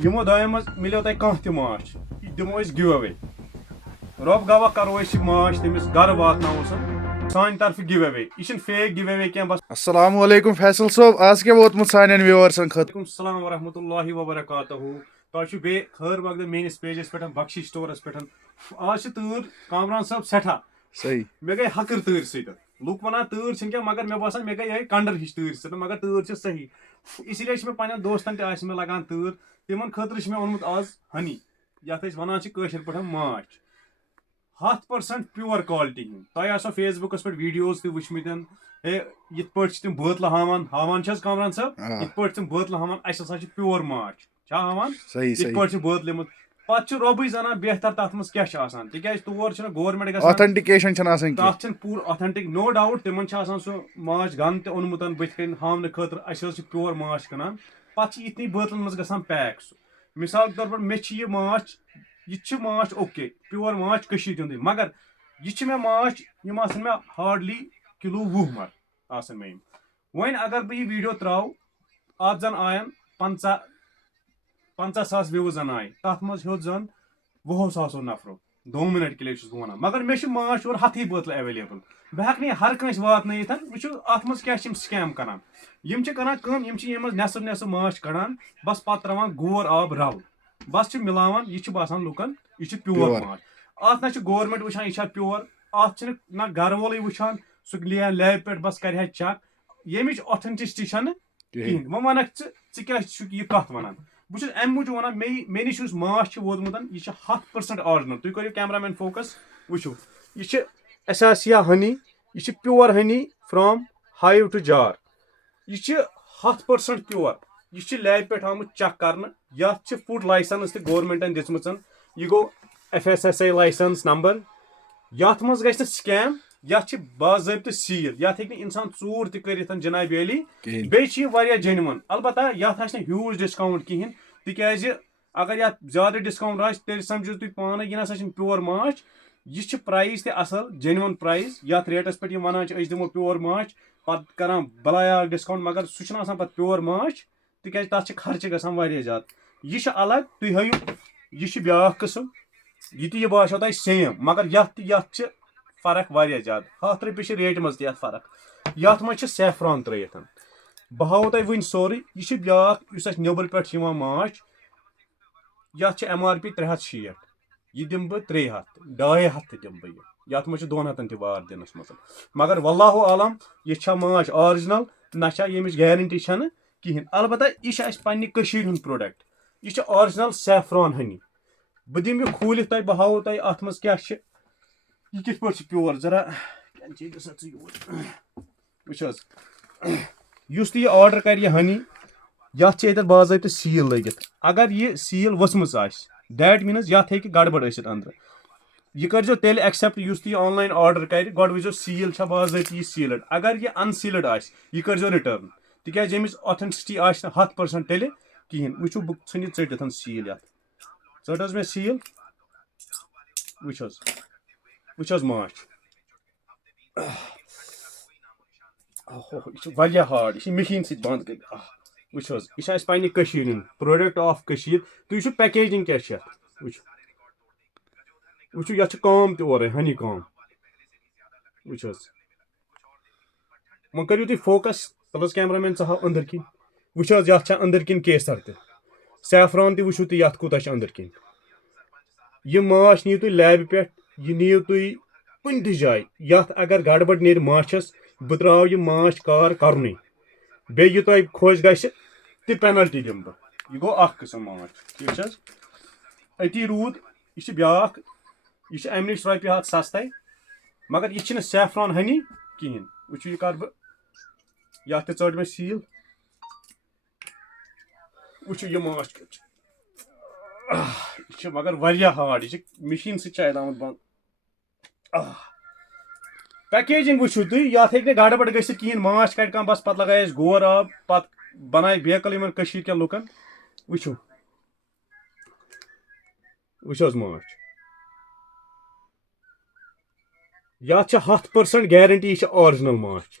यमो दयो मज मिलो तय कह त माछ दिमो अस गिव अवे रब गवाह करो अस माछ तमिस घर वातनावो सान तरफ गिव अवे यह फेक गिव अवे क्या बस। अस्सलाम वालेकुम फैसल साहब आज क्या वोतमुत सानन व्यूअर्सन खत अस्सलाम वरहमतुल्लाहि वबरकातुहू तुम बे खैर मकदम मेनिस पेजस पे बख्शिश स्टोरस पे आज तूर कामरान साहब सठा सही मे गई हकर तूर सत लुक वन तूर क्या मगर मे बासान मे गई कंडर हिश तूर सत मगर तूर सही इसलिए मे पे दोस्तन ते लगान तूर तिमन खतर मे ओनमुत आज हनी यथ वन पे माछ 100% प्योर क्वालिटी तुम आसो फेसबुकस पे वीडियोज ते वुचमत ये तम बोतल हावान कामरान साहब ये तम बोतल हावान अस प्योर माछ हावान सही ये सही बोतल पे रोबे जाना बेहतर तथ मज क्या तिक तौर गवर्नमेंट ऑथेंटिकेशन तथ पूर ऑथेंटिक नो डाउट तिमन सह माछ गन ते ओनमुत बथ कन हावन खतर अस प्योर माछ कनान पे इतनी बोतल मज गसान पैक मिसाल के तौर पर मे यह माछ यह माछ ओके प्योर माछ हुंद मगर यह मे माछ यम मे हार्डली किलो 20 मर आसन मे वन अगर बह यह वीडियो त्राव अत जन आयन 50,000 व्यूज जन आय तथ मज हेत जन 20,000 नफरों 2 मिनट के लिए वन मगर मे माछ और हथी बोतल एवेलेबल बह हेक हर कंस वात वो अत मज क्या स्कैम करान यम नेसफ नेसफ माछ कड़ान बस पे त्रावान गोर आब रल बस मिलावान यह बासान लुकन यह प्योर माछ अत ना गवर्नमेंट वुचान यह प्योर अत ना घर वोल वुचान सह लिया लैब पे बस कर चेक यमिच ऑथेंटिसिटी कहें वो वनक क्या कत वन बहुत अम मूजूब वन मे निश माछ वोतमुत यह 100% ऑरिजिनल तुम करो कैमरामैन फोकस वो यह एसासिया हनी यह pure honey from hive to jar यह 100% प्योर यह लैब पे आमुत चेक कर ये फूड लाइसेंस ते गवर्नमेंटन दिसम यह गो FSSAI लाइसेंस नंबर ये मज ग स्कैम ये बाज़ाब्त सील ये हे इंसान चूर तक जनाब अली बे जेन्युन अलबत्ता ये ह्यूज डिस्काउंट कहें तिकाज अगर ये ज्यादा डिस्काउंट तेल समझो तुम पाने यह ना प्योर माछ यह प्राइस ते असल जेन्युन प्राइस ये रेटस पे वन दिमो प्योर माछ पे कर बलाया डिस्काउंट मगर सह प्योर माछ तिकाज तथ खर्च गसान ज्यादा यह अलग तुम हाइव यह ब्या कस्म यह बासो तुम सेम मगर ये फर्क ज्यादा 100 रुपये रेट मज फर्क ये मज सेफ्रॉन त्रित बह हाव तुम वन सोरे यह ब्या नबर पे माछ ये MRP 360 यह दिम बह 300 250 दिम बह ये मज 200 तवार दिनस मज मगर वल्लाहु आलम यह माछ ऑरिजिनल ना यमिच गारंटी कहें अलबत्ता यह पे प्रोडक्ट यह ऑरिजिनल सेफ्रॉन हनी बह दिम यह खोलित तुम बह हाव तुम अत मज क्या यह कित पे प्योर जरा वुस यह ऑर्डर कर हनी ये बाज़ाब्त सील लगित अगर यह सील वचम दैट मीनस ये हे गड़बड़ अंदर यह कर तेल एक्सेप्ट यह ऑनलाइन ऑर्डर कर गो वो सील बाज़ाब्त यह सील्ड अगर यह अनसील्ड यह कर रिटर्न तिकाज यमिच ऑथेंटिसिटी 100% तेल कहें वो बह इन टित सील ये चट मे सील वो माछ यह हार्ड यह मशीन सत बंद कर वो यह पे प्रोडक्ट ऑफ तुम पैकेजिंग क्या वो ये काम तोर हनी काम वो वो करो तुम फोकस प्लस कैमरामैन हाव अंदर किन वो ये अंदर किन केसर सैफरान वो तुम ये कूत अंदर किन यह माछ नीव तुम लैब पे यह नीव तुम कुन जाए ये अगर गड़बड़ नीर माछस बह त्राव यह माछ कार कर बे यह तुम खुश ग पेनल्टी दिम बह यह गो कस्म माछ ठीक अति रूद यह ब्या यह अम नश रोपये 100 सस्ते मगर यह सैफरान हनी कहें वो यह कर बह ये चट मे सील वो यह माछ यह मगर हार्ड यह मशीन सत बंद पैकेजिंग वो तुम ये हे गड़बड़ गहें माछ कड़ बस पे लगाए गोर आब पे बनाए बेकल इन लुकन वो माछ ये 100% गारंटी यह ऑरिजिनल माछ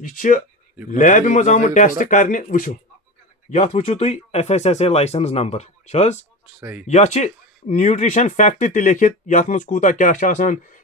यह लैब मज आमुत टेस्ट कर वो यथ वुचु तुई FSSA लाइसेंस नंबर छस सही या न्यूट्रिशन फैक्ट ते लिखित यथ मज कूता क्या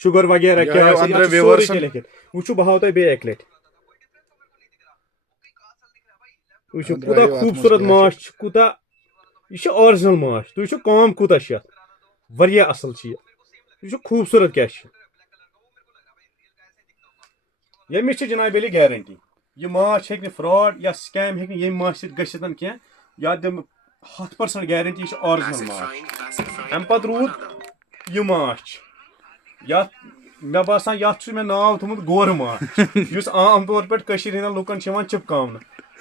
शुगर वगैरह क्या अंदर सोरे व्यूअर्स ते लिखित वुचु बहाव तुई बे एक लट वुचु कूता खूबसूरत माछ कूता यह ओरिजिनल माछ तुझ कम कूता वारिया असल यह खूबसूरत क्या यमिस जनाब अली गारंटी यह माछ हे फ्रॉड या स्कैम हे ये माछ सत कह या दिम 100% गारंटी यह ओरिजिनल माछ अम पत रूद यह माछ या मे बासान ये मे नाव थोमुत गोर माछ युस आम तौर पे हंद लुकन चिपकावन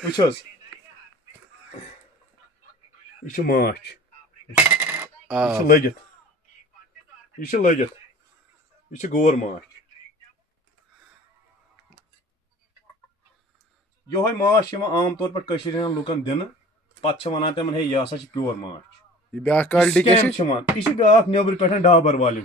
वुच यह माछ यह लगित यह गोर माछ योह माछ आम तौर पे हंद लुकन दिन पत् वन तम हे यह प्योर माछ ब्या क्वालिटी यह ब्या नबर पे डाबर वाले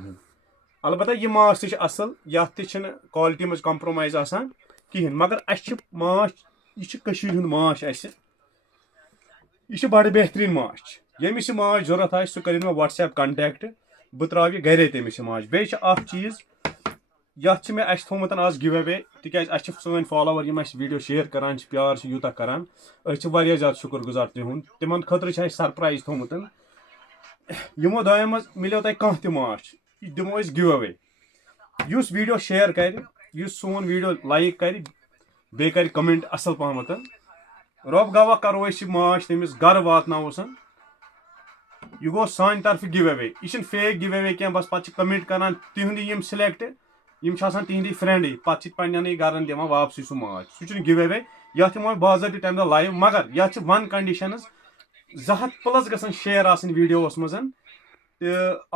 अलबत्ता यह माछ असल यथ क्वालिटी मज कॉम्प्रोमाइज कहें मगर अस माछ यह माछ यह बड़ बेहतरीन माछ यमिस माछ जरूरत सह कर मे WhatsApp कंटैक्ट बह त्रा गरे तमिस माछ बे चीज यथ मे थोमुत आज गिव अवे तिकाज सन फॉलोवर वीडियो शेयर करान प्यार यूता करान ज्यादा शुक्रगुजार तिहुंद तिमन खतर सरप्राइज थोमुत यमो दो मज मिलो तह कह त माछ दिमो गिव अवे युस वीडियो शेयर कर सोन वीडियो लाइक कर बे कर कमेंट असल पहमत रब गवाह करो माछ तमिस गर वातनावोसन यह गो सान तरफ गिव अवे यह फेक गिव अवे क्या बस पे कमेंट करान तिहंदी यम सिलेक्ट यम तिहंदी फ्रेंड पे पे गरन दिवान वापसी सह माछ सह गिव अवे ये बाज़ाब्त तम दह लाइव मगर ये वन कंडीशन 200+ गसन शेयर आसन वीडियोस मज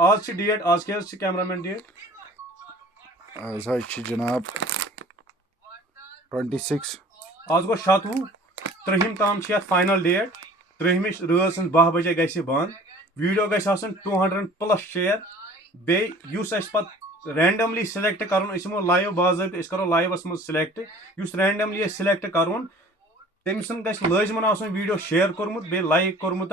आज डेट आज क्या कैमरामैन डेट आज जनाब 26 आज गो 27 3 ताम फाइनल डेट 3 रज 12 बजे गि बंद वीडियो गि 200+ शेयर बे पे रैंडमली सिलेक्ट कर लाइव बाज़ाब्त करो लाइवस मज सिलेक्ट रैंडमली सिलेक्ट कर तम सुन लाजमन वीडियो शेयर कोर्मुत बे लाइक कोर्मुत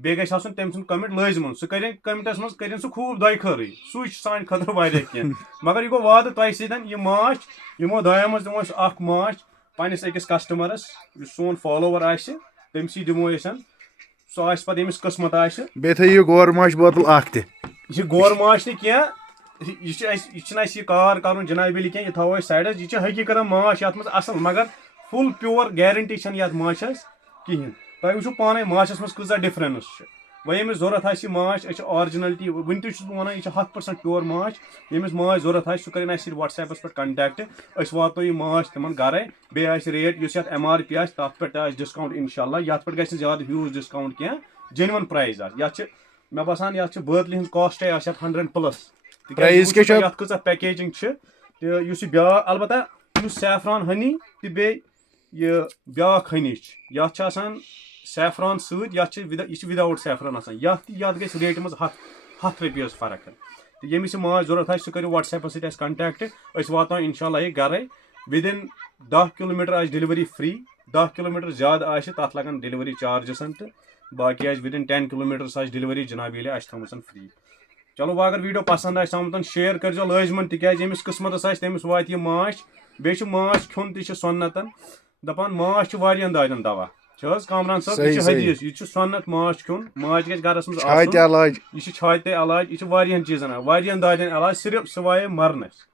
बे गम सुन कमेंट लाजमन सह कर कमेंटस मज कर सह खूब दय खर सह सान खतर कह मगर यह गो वाद तह सह माछ यमो दो मज दिमो माछ पन्निस अकिस कस्टमरस सोन फॉलोवर तमस दिमो सह पे किस्मत बे थो गोर माछ बोतल यह गोर माछ कह यह कार कर जनाब अली कह थो साइडस यह हकीकत माछ ये असल मगर फुल प्योर गारंटी ये माछस कहें तुम वो पाने माछस मज कजा डिफरेंस वह यमिस जरूरत माछ ऑरिजिनलिटी वन तुस वन यह 100% प्योर माछ यमिस माछ जरूरत सह कर WhatsApp पे कंटैक्ट वातो यह माछ तिमन गर बे रेट इस MRP तथ पे डिस्काउंट इंशाल्लाह ये पे ज्यादा ह्यूज डिस्काउंट कह जेन्युइन प्राइस मे बसान ये बोतल हज कॉस्ट 100+ प्राइस क्या कजा पैकेजिंग ब्या अलबत्ता सैफरान हनी तो बे यह ब्या हनी ये सैफरान सह विदाउट सैफरान ये गई रेट मज 100 रपी फर्क तो यमिस माछ जरूरत सह कर WhatsApp सत कंटैक्ट वातो इंशाल्लाह यह गर within 10 kilometre delivery free 10 kilometre ज्यादा तथ लगन डिलीवरी चार्जस तो बाकी विदिन 10 किलोमीटर डिलीवरी जनाब थोमुत फ्री चलो वह अगर वीडियो पसंद आमुत शेयर कर लाजमन तिकाज यमिस किस्मत तमिस वात यह माछ बे माछ खुन तह सन्नत दपान माछ वारियन दादन दवा कामरान साहब यह हदीस यह सन्नत माछ खुन माछ गि गरस मज यह छाते इलाज यह वारियन चीजन वारियन दादन इलाज सिर्फ सिवाय मरनस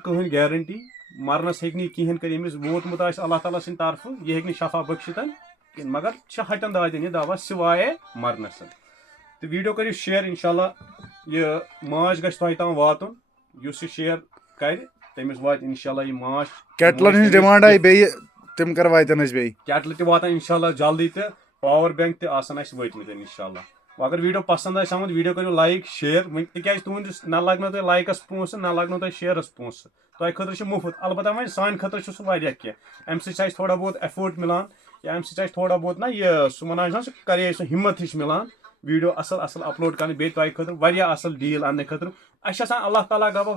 कहीं गारंटी मरनस हे कहें कर यमिस वोतमुत अल्लाह ताला सिंद तरफ यह हे शफा बख्शित मगर हटन दादन यह दवा सिवाय मरनस तो वीडियो करो शेयर इंशाल्लाह यह माछ गि तह तम वातुन युस शेयर कर तमिस वात इंशाल्लाह यह माछ कैटलन हिंज डिमांड आई बे तम कर वातन बे कैटल त वातन इंशाल्लाह जल्दी तो पावर बैंक त आसन वतमित इंशाल्लाह अगर वीडियो पसंद आमुत वीडियो करो लाइक शेयर तिकाज तुंद न लगन तुम लाइकस पोस न लगन तुम शेयरस पोस तुम खतर मुफ्त अलबत्ता वह सान खतर सह कह अम सत थोड़ा बहुत एफर्ट मिलान या अम सत थोड़ा बहुत ना यह सह वन करे सह हिम्मत हिश मिलान वीडियो असल अपलोड करने बे तोय खतर वारिया असल डील अन्ने खतर अश आसान अल्लाह ताला गवा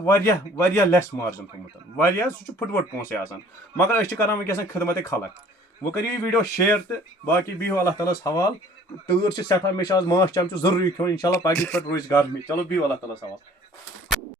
वारिया लेस मार्जिन थोमुत वारिया सु फुटवट पोंसे आसान मगर अश करन वनकस खिदमत खलक वो करियो ये वीडियो शेयर तो बाकी बिहो अल्लाह ताला हवाल तूर से सठा मे आज माश चम जरूरी खोन इंशाल्लाह पगह पे रोज गर्मी चलो बिहो अल्लाह ताला हवाल।